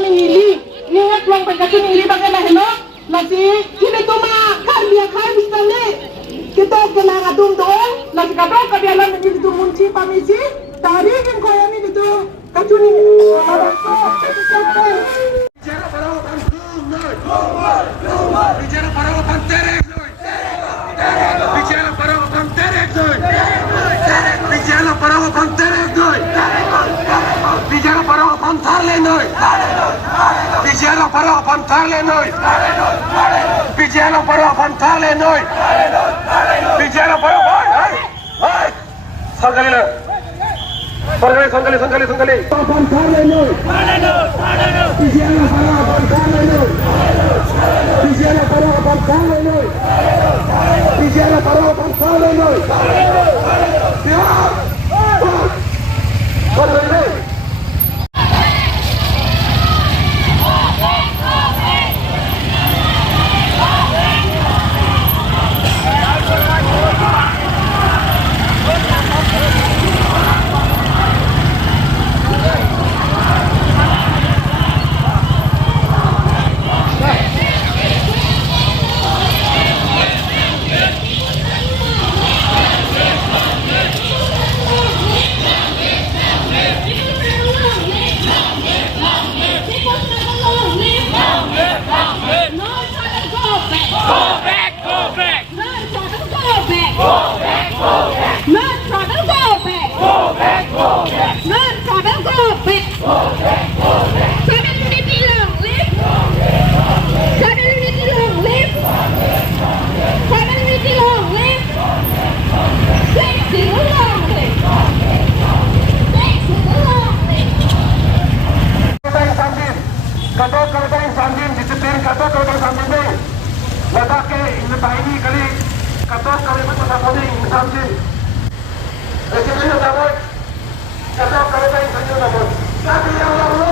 mihili. Nihat lang pagkasi mihili bagay no? Lagi, ini tuh mah kan dia kan bisa nih. Kita kena ngadum doang. Lagi kadang kadialan itu munci pamisi. Tarikin koyani itu kacuni. Bicara para orang bicara para orang terek, bicara para orang terek, bicara para orang terek, bicara para orang tarle, bicara para orang tarle, bicara para orang tarle, bicara para orang sangkali. Papan tarle, bicara para orang tarle, bicara para orang tarle, bicara para orang tarle, Tapi yang